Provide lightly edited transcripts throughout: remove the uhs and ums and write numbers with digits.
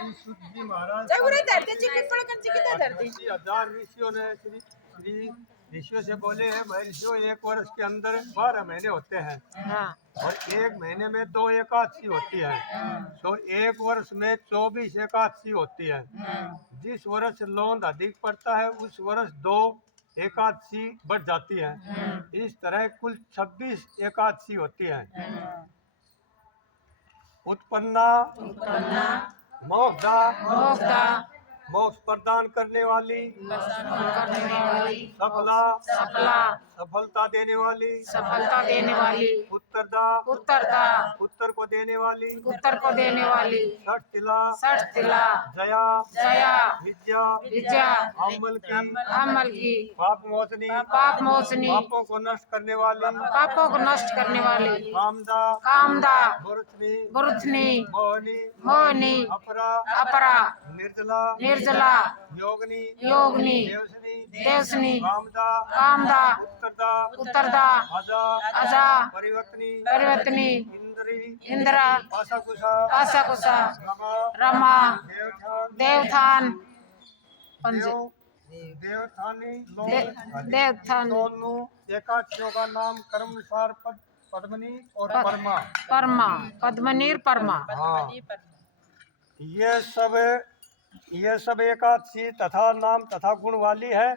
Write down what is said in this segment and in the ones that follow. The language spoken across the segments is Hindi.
श्री सूत जी महाराज ऋषियों ने श्री ऋषियों से बोले हैं, महर्षियों एक वर्ष के अंदर 12 महीने होते हैं और एक महीने में 2 एकादशी होती है, तो एक वर्ष में 24 एकादशी होती है। जिस वर्ष लौंद अधिक पड़ता है उस वर्ष 2 एकादशी बढ़ जाती है। इस तरह कुल 26 एकादशी होती है। उत्पन्ना मोक्षदा मोक्ष प्रदान करने वाली, सफलता देने वाली, उत्तरदा उत्तर को देने वाली, षटतिला जया विद्या अमल की पाप मोचनी पापों को नष्ट करने वाली, कामदा गुरुथनी मोहनी अपरा निर्जला योगनी देवसनी कामदा उत्तरदा अजा परिवर्तनी इंद्रा आशाकुशा रमा देवथान एकादशियों का नाम कर्मानुसार पद्मनी और परमा। हाँ, ये सब एकादशी तथा नाम तथा गुण वाली है।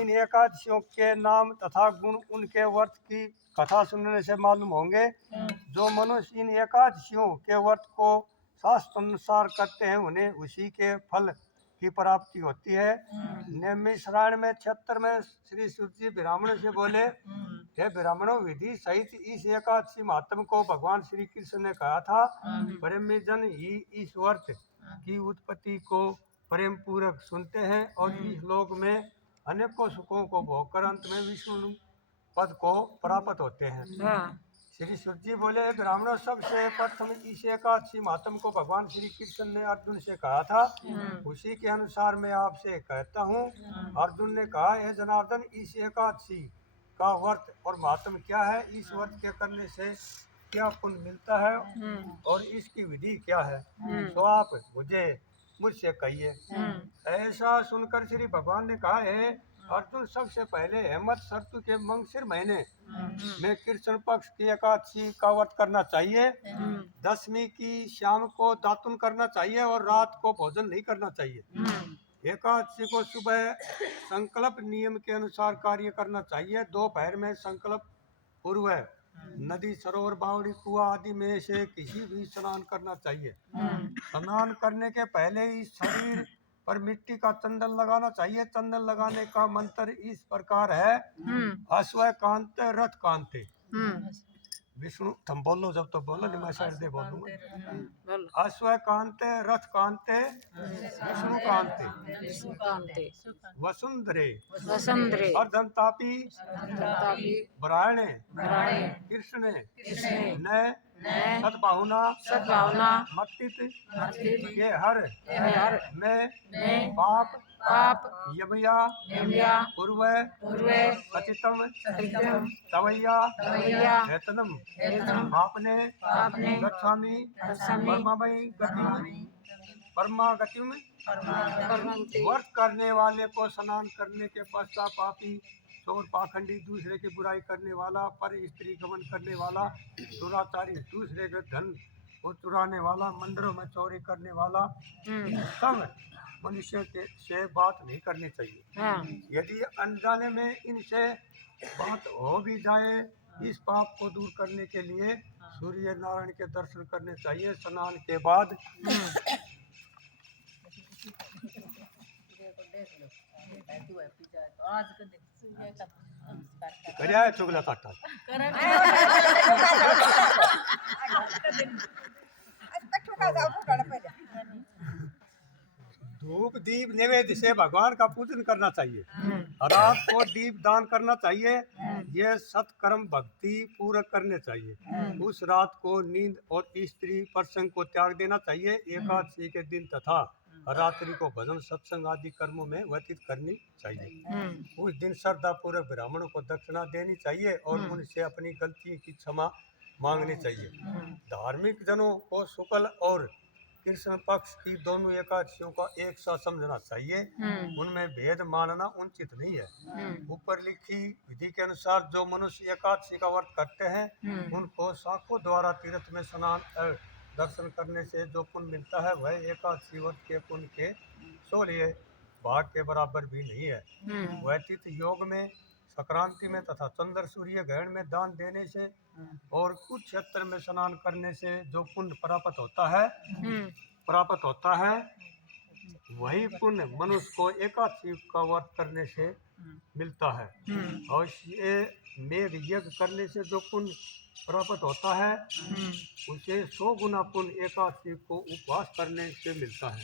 इन एकादशियों के नाम तथा गुण उनके व्रत की कथा सुनने से मालूम होंगे। जो मनुष्य इन एकादशियों के व्रत को शास्त्र अनुसार करते हैं उन्हें उसी के फल की प्राप्ति होती है। नैमिषारण्य में 76 में श्री सूत जी ब्राह्मण से बोले, हे ब्राह्मणों, विधि सहित इस एकादशी महात्म को भगवान श्री कृष्ण ने कहा था। प्रेमी जन ही इस व्रत की उत्पत्ति को प्रेम पूर्वक सुनते हैं और इस लोक में अनेकों सुखों को भोगकर अंत में विष्णु पद को प्राप्त होते हैं। श्री सूत जी बोले, ब्राह्मणों, सबसे प्रथम इस एकादशी महात्म को भगवान श्री कृष्ण ने अर्जुन से कहा था। उसी के अनुसार मैं आपसे कहता हूँ। अर्जुन ने कहा, हे जनार्दन, इस एकादशी का व्रत और महात्म क्या है? इस व्रत के करने से क्या पुण्य मिलता है और इसकी विधि क्या है? तो आप मुझसे कहिए। ऐसा सुनकर श्री भगवान ने कहा, है अर्जुन, सबसे पहले हेमंत ऋतु के मंगशिर महीने में कृष्ण पक्ष की एकादशी का व्रत करना चाहिए। दशमी की शाम को दातुन करना चाहिए और रात को भोजन नहीं करना चाहिए। एकादशी को सुबह संकल्प नियम के अनुसार कार्य करना चाहिए। दोपहर में संकल्प पूर्व नदी, सरोवर, बावड़ी, कुआं आदि में से किसी भी स्नान करना चाहिए। स्नान करने के ही इस शरीर पर मिट्टी का चंदन लगाना चाहिए। चंदन लगाने का मंत्र इस प्रकार है, अश्व कांते रथ कांते। विष्णु, तुम बोलो, जब तो बोलो, नहीं मैं साइड दे बोलूंगा। अश्व कांते रथ कांते विष्णु कांते वसुंधरे अर्धंतापी ब्राह्मणे कृष्ण न सद्भावना मत्तित के हर में पाप यमया पूर्व कथितम तवैया वेतनम आपने गच्छामि परमागतिम। व्रत करने वाले को स्नान करने के पश्चात पापी, चोर, पाखंडी, दूसरे की बुराई करने वाला, पर स्त्री गमन करने वाला, दुराचारी, दूसरे के धन को चुराने वाला, मंदिरों में चोरी करने वाला, सब मनुष्य से बात नहीं करनी चाहिए। यदि अनजाने में इनसे बात हो भी जाए, इस पाप को दूर करने के लिए सूर्य नारायण के दर्शन करने चाहिए। स्नान के बाद चुगला काटा धूप दीप नैवेद्य से भगवान का पूजन करना चाहिए। रात को दीप दान करना चाहिए। ये सत्कर्म भक्ति पूर्वक करने चाहिए। उस रात को नींद और स्त्री प्रसंग को त्याग देना चाहिए। एकादशी के दिन तथा रात्रि को भजन, सत्संग आदि कर्मों में व्यतीत करनी चाहिए। उस दिन श्रद्धा पूर्वक ब्राह्मणों को दक्षिणा देनी चाहिए और उनसे अपनी गलती की क्षमा मांगनी चाहिए। धार्मिक जनों को शुक्ल और कृष्ण पक्ष की दोनों एकादशियों का एक साथ समझना चाहिए। उनमें भेद मानना उचित नहीं है। ऊपर लिखी विधि के अनुसार जो मनुष्य एकादशी का व्रत करते हैं उनको शाखों द्वारा तीर्थ में स्नान दर्शन करने से जो पुण्य मिलता है वह एकादशी व्रत के पुण्य के 16 भाग के बराबर भी नहीं है। वह तिथि योग में, संक्रांति में तथा चंद्र सूर्य ग्रहण में दान देने से और कुछ क्षेत्र में स्नान करने से जो पुण्य प्राप्त होता है वही पुण्य मनुष्य को एकादशी का व्रत करने से मिलता है। और ये मेघ यज्ञ करने से जो पुण्य प्राप्त होता है उसे 100 गुना पुण्य एकादशी को उपवास करने से मिलता है।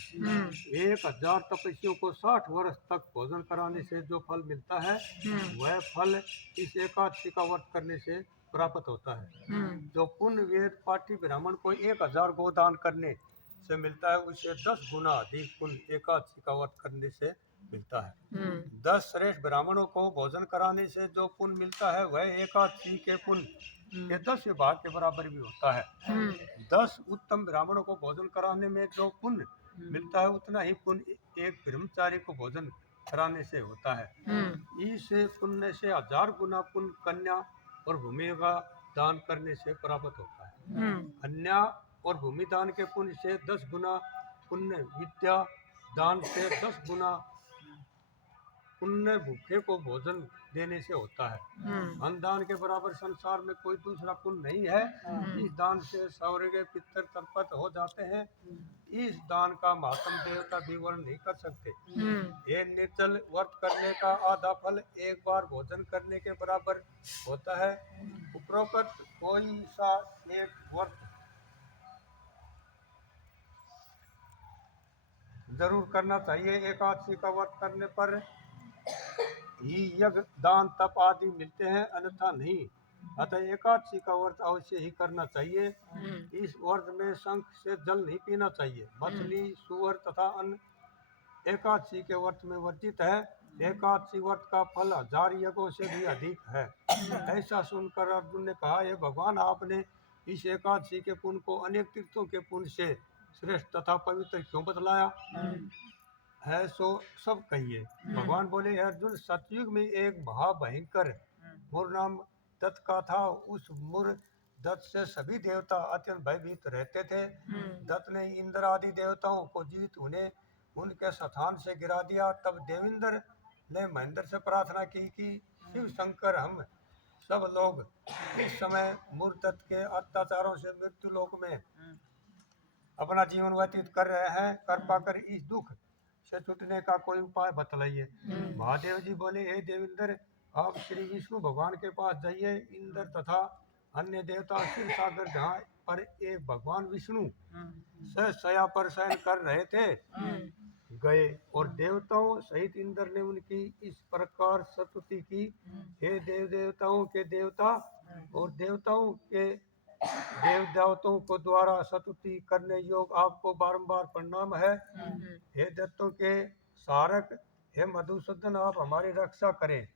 1000 तपस्वियों को 60 वर्ष तक भोजन कराने से जो फल मिलता है वह फल इस एकादशी का व्रत करने से प्राप्त होता है। जो पुण्य वेद पाठी ब्राह्मण को 1000 गोदान करने से मिलता है उसे 10 गुना अधिक पुण्य एकादशी का व्रत करने से मिलता है। 10 श्रेष्ठ ब्राह्मणों को भोजन कराने से जो पुण्य मिलता है वह एकादशी के पुण्य के 10 भाग के बराबर भी होता है। 10 उत्तम ब्राह्मणों को भोजन कराने में जो पुण्य मिलता है उतना ही पुण्य एक ब्रह्मचारी को भोजन कराने से होता है। इस पुण्य से 1000 गुना पुण्य कन्या और भूमि का दान करने से प्राप्त होता है। कन्या और भूमि दान के पुण्य से 10 गुना पुण्य, विद्या दान से 10 गुना पुण्य भूखे को भोजन देने से होता है। अन्न दान के बराबर संसार में कोई दूसरा पुण्य नहीं है। इस दान से स्वर्ग पितर तर्पण हो जाते हैं। इस दान का महात्म देवता भी वर्ण नहीं कर सकते। ये निर्जल व्रत करने का आधा फल एक बार भोजन करने के बराबर होता है। उपरोक्त कोई सा एक व्रत जरूर करना चाहिए। एकादशी का व्रत करने पर ही यज्ञ, दान, तप आदि मिलते हैं, अन्यथा नहीं। अतः एकादशी का व्रत अवश्य ही करना चाहिए। इस व्रत में शंख से जल नहीं पीना चाहिए। मछली, सूअर तथा अन्न एकादशी के व्रत में वर्जित है। एकादशी व्रत का फल 1000 यज्ञों से भी अधिक है। ऐसा सुनकर अर्जुन ने कहा, हे भगवान, आपने इस एकादशी के पुण्य को अनेक तीर्थों के पुण्य से श्रेष्ठ तथा पवित्र क्यों बतलाया है, सो सब कहिए। भगवान बोले, हे अर्जुन, सतयुग में एक महाभयंकर मुर नाम दत्त का था। उस मुर दत्त से सभी देवता अत्यंत भयभीत रहते थे। दत्त ने इंद्र आदि देवताओं को जीत उन्हें उनके स्थान से गिरा दिया। तब देवेंद्र ने महेंद्र से प्रार्थना की कि शिव शंकर, हम सब लोग इस समय मुर दत्त के अत्याचारों से मृत्यु लोक में अपना जीवन व्यतीत कर रहे हैं। कृपा कर इस दुख से छूटने का कोई उपाय बतलाइए। महादेव जी बोले, हे देवेंद्र, आप श्री विष्णु भगवान के पास जाइए। इंद्र तथा अन्य देवता शिव सागर जहाँ पर एक भगवान विष्णु शया पर शयन कर रहे थे गए और देवताओं सहित इंद्र ने उनकी इस प्रकार स्तुति की, हे देव देवताओं के देवता और देवताओं के देवताओं को द्वारा स्तुति करने योग आपको बारंबार प्रणाम है। हे दत्तों के सारक, हे मधुसूदन, आप हमारी रक्षा करें।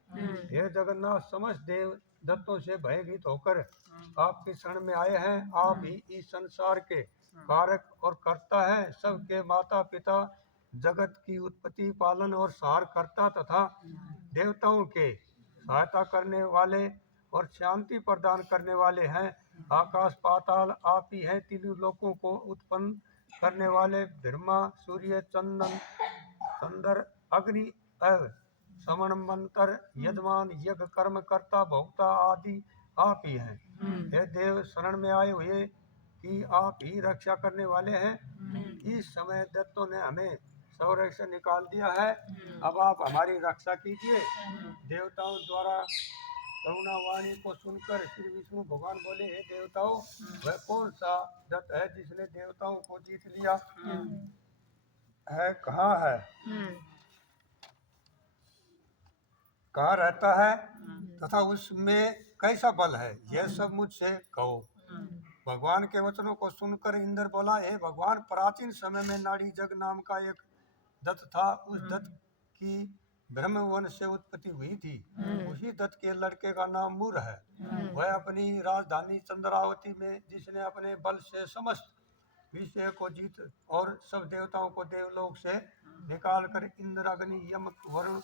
हे जगन्नाथ, समस्त देव दत्तों से भयभीत होकर आपके शरण में आए हैं। आप ही इस संसार के कारक और कर्ता हैं। सबके माता पिता, जगत की उत्पत्ति, पालन और सार करता तथा देवताओं के सहायता करने वाले और शांति प्रदान करने वाले हैं। आकाश पाताल आप ही हैं। तीनों लोकों को उत्पन्न करने वाले ब्रह्मा, सूर्य, चंद्र, अग्नि एवं समन मंत्र, यजमान, यज्ञ कर्म करता, भोक्ता आदि आप ही हैं। हे देव, शरण में आए हुए कि आप ही रक्षा करने वाले हैं। इस समय दत्तों ने हमें संरक्षण निकाल दिया है। अब आप हमारी रक्षा कीजिए। देवताओं द्वारा करुणावाणी को सुनकर श्री विष्णु भगवान बोले, हे देवताओं, वह कौन सा दत्त है जिसने देवताओं को जीत लिया है? कहाँ है, कहाँ रहता है तथा उसमें कैसा बल है, यह सब मुझसे कहो। भगवान के वचनों को सुनकर इंद्र बोला, हे भगवान, प्राचीन समय में नाड़ी जग नाम का एक दत्त था। उस दत्त की ब्रह्मवंश से उत्पत्ति हुई थी। उसी दत्त के लड़के का नाम मुर है। वह अपनी राजधानी चंद्रावती में, जिसने अपने बल से समस्त विषय को जीत और सब देवताओं को देवलोक से निकाल कर इंद्र अग्नि यम वरुण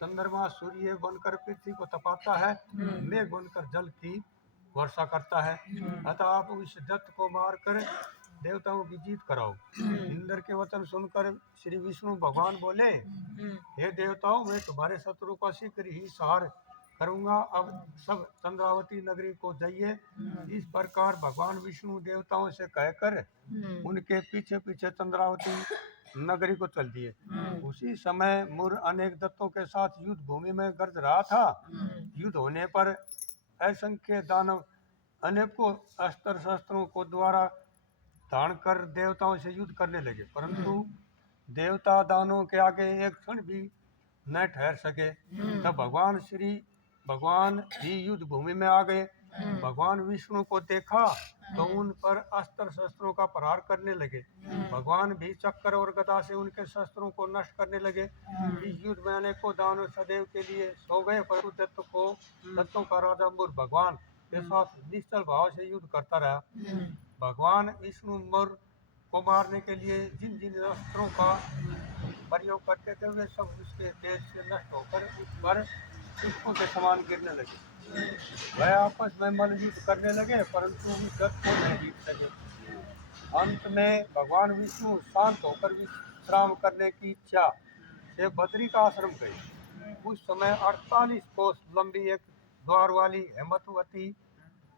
चंद्रमा सूर्य बनकर पृथ्वी को तपाता है, मेघ बनकर जल की वर्षा करता है। अतः आप इस दत्त को मारकर देवताओं की जीत कराओ। इंद्र के वचन सुनकर श्री विष्णु भगवान बोले, हे देवताओं, मैं तुम्हारे शत्रु का शीघ्र ही संहार करूंगा। अब सब चंद्रावती नगरी को जाइए। इस प्रकार भगवान विष्णु देवताओं से कहकर उनके पीछे पीछे चंद्रावती नगरी को चल दिए। उसी समय मुर अनेक दत्तों के साथ युद्ध भूमि में गरज रहा था। युद्ध होने पर असंख्य दानव अनेकों अस्त्र शस्त्रों को द्वारा धारण कर देवताओं से युद्ध करने लगे, परंतु देवता दानों के आगे एक क्षण भी न ठहर सके। तब भगवान ही युद्ध भूमि में आ गए। भगवान विष्णु को देखा तो उन पर अस्त्र शस्त्रों का प्रहार करने लगे। भगवान भी चक्कर और गदा से उनके शस्त्रों को नष्ट करने लगे। इस युद्ध में अनेकों दानव सदैव के लिए सो गए, परंतु दत्तों का राजा मुर भगवान के साथ निश्चल भाव से युद्ध करता रहा। भगवान विष्णु मुर को मारने के लिए जिन जिन अस्त्रों का प्रयोग करते थे वे सब उसके तेज से नष्ट होकर उस पर पुष्पों के समान गिरने लगे। वह आपस में मल युद्ध करने लगे, परंतु उस दत्त को नहीं जीत सके। अंत में भगवान विष्णु शांत होकर विश्राम करने की इच्छा से बद्री का आश्रम गए। उस समय 48 कोस लंबी एक द्वार वाली हेमतवती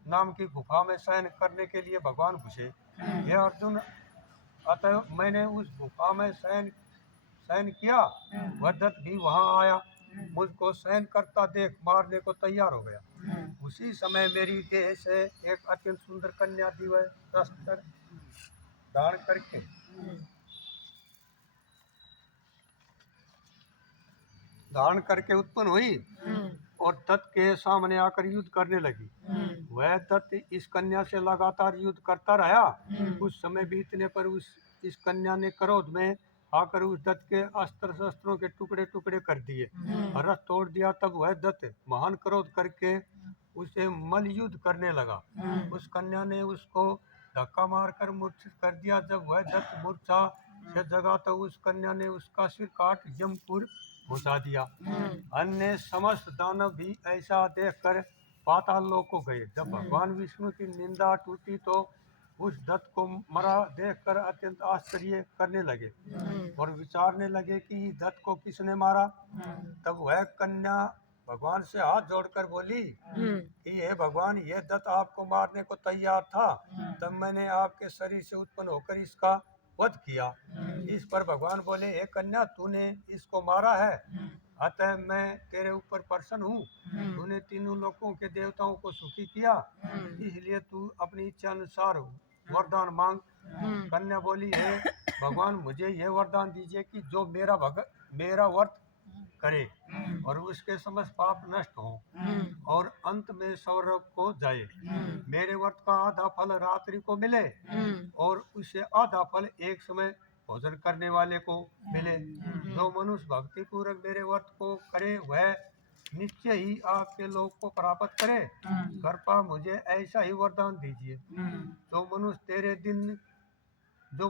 नाम की गुफा में शयन करने के लिए भगवान घुसे। हे अर्जुन, अतः मैंने उस गुफा में शयन किया। वह दत्त भी वहां आया, मुझको शयन करता देख मारने को तैयार हो गया। उसी समय मेरी देह से एक अत्यंत सुंदर कन्या दिव्य वस्त्र धारण करके उत्पन्न हुई और दत्त के सामने आकर युद्ध करने लगी। वह दत्त इस कन्या से लगातार युद्ध करता रहा। कुछ समय बीतने पर इस कन्या ने क्रोध में आकर उस दत्त के अस्त्र शस्त्रों के टुकड़े टुकड़े कर दिए, रथ तोड़ दिया। तब वह दत्त महान क्रोध करके उसे मल युद्ध करने लगा। उस कन्या ने उसको धक्का मारकर मूर्छित कर दिया। जब वह दत्त मूर्छा से जगा तो उस कन्या ने उसका सिर काट यमपुर पहुंचा दिया। अन्य समस्त दानव भी ऐसा देखकर पाताल लोक को गए। जब भगवान विष्णु की निंदा टूटी तो उस दत्त को मरा देखकर अत्यंत आश्चर्य करने लगे और विचारने लगे कि दत्त को किसने मारा। तब वह कन्या भगवान से हाथ जोड़कर बोली कि हे भगवान, यह दत्त आपको मारने को तैयार था, तब मैंने आपके शरीर से उत्पन्न होकर इसका वध किया। इस पर भगवान बोले, हे कन्या, तूने इसको मारा है, अतः मैं तेरे ऊपर प्रसन्न हूँ। तूने तीनों लोकों के देवताओं को सुखी किया, इसलिए तू अपनी इच्छा अनुसार वरदान मांग। कन्या बोली, हे भगवान, मुझे यह वरदान दीजिए कि जो मेरा व्रत करे और उसके समस्त पाप नष्ट हो और अंत में स्वर्ग को जाए। मेरे व्रत का आधा फल रात्रि को मिले और उसे आधा फल एक समय भोजन करने वाले को मिले। जो मनुष्य भक्ति पूर्वक मेरे व्रत को करे वह निश्चय ही आपके लोक को प्राप्त करे। कृपा मुझे ऐसा ही वरदान दीजिए। जो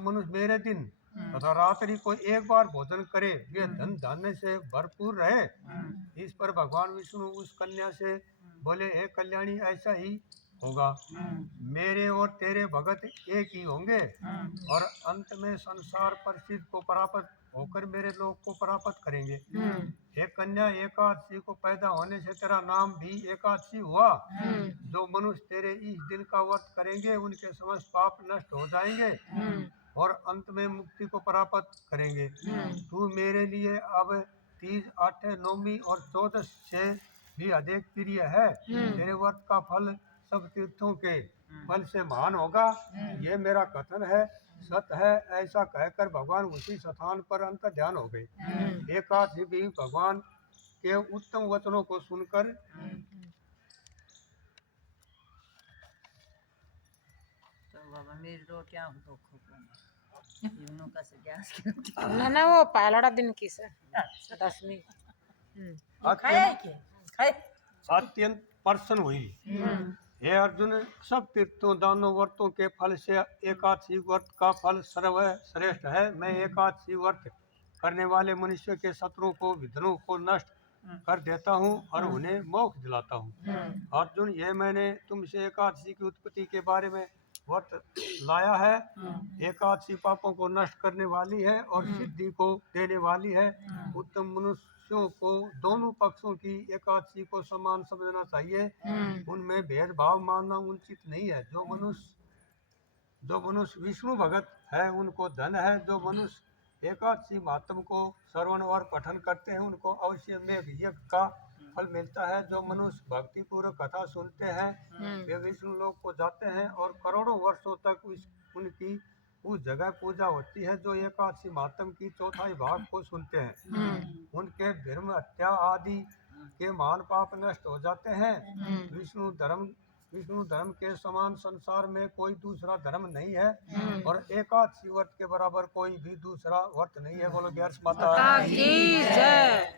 मनुष्य मेरे दिन तथा रात्रि को एक बार भोजन करे वे धन धान्य से भरपूर रहे। इस पर भगवान विष्णु उस कन्या से बोले, हे कल्याणी, ऐसा ही होगा। मेरे और तेरे भगत एक ही होंगे और अंत में संसार परिस्थिति को प्राप्त होकर मेरे लोक को प्राप्त करेंगे। हे कन्या, एकादशी को पैदा होने से तेरा नाम भी एकादशी हुआ। जो मनुष्य तेरे इस दिन का व्रत करेंगे उनके समस्त पाप नष्ट हो जाएंगे और अंत में मुक्ति को प्राप्त करेंगे। तू मेरे लिए अब 30, 8, 9 और 14 से भी अधिक प्रिय है। तेरे व्रत का फल सब तीर्थों के फल से महान होगा। ये मेरा कथन है, सत्य है। ऐसा कहकर भगवान उसी स्थान पर अंतर ध्यान हो गए। एकादशी भी भगवान के उत्तम वचनों को सुनकर बाबा मेरी रोटियां तो खूब गैस ना वो पहला दिन की सर 10वीं अत्यंत प्रसन्न हुई। हे अर्जुन, सब तीर्थों दानों व्रतों के फल से एकादशी व्रत का फल सर्वश्रेष्ठ है। मैं एकादशी व्रत करने वाले मनुष्य के शत्रुओं को विघ्नों को नष्ट कर देता हूँ और उन्हें मोक्ष दिलाता हूँ। अर्जुन, यह मैंने तुमसे एकादशी की उत्पत्ति के बारे में व्रत लाया है। एकादशी पापों को नष्ट करने वाली है और सिद्धि को देने वाली है। उत्तम मनुष्यों को दोनों पक्षों की एकादशी को समान समझना चाहिए। उनमें भेदभाव मानना उचित नहीं है। जो मनुष्य विष्णु भगत है उनको धन है। जो मनुष्य एकादशी महात्म को श्रवण और पठन करते हैं उनको अवश्य में यज्ञ का फल मिलता है। जो मनुष्य भक्ति पूर्वक कथा सुनते हैं वे विष्णु लोक को जाते हैं और करोड़ों वर्षों तक उनकी उस जगह पूजा होती है। जो एकादशी महात्म की चौथाई भाग को सुनते हैं उनके धर्म हत्या आदि के महान पाप नष्ट हो जाते हैं। विष्णु धर्म के समान संसार में कोई दूसरा धर्म नहीं है और एकादशी व्रत के बराबर कोई भी दूसरा व्रत नहीं है। बोलो ग्यारह माता की जय।